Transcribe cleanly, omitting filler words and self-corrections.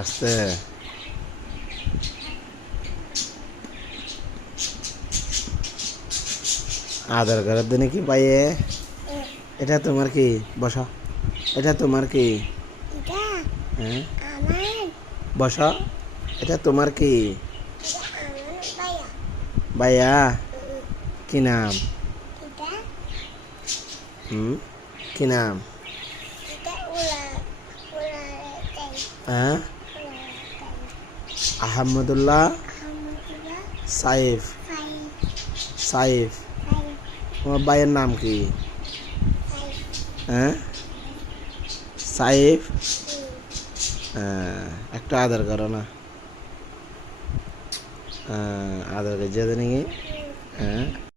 আস্তে আদর করার দিনে কি পাইয়ে? এটা তোমার কি? বসা। এটা তোমার কি? হ্যাঁ বসা। এটা তোমার কি? ভাইয়া কি নাম? কি নাম? হ্যাঁ আহমদুল্লাহ সাইফ। সাইফ তোমার ভাইয়ের নাম কি? হ্যাঁ সাইফ। একটা আদর করো না। আদর করে যেতে নাকি? হ্যাঁ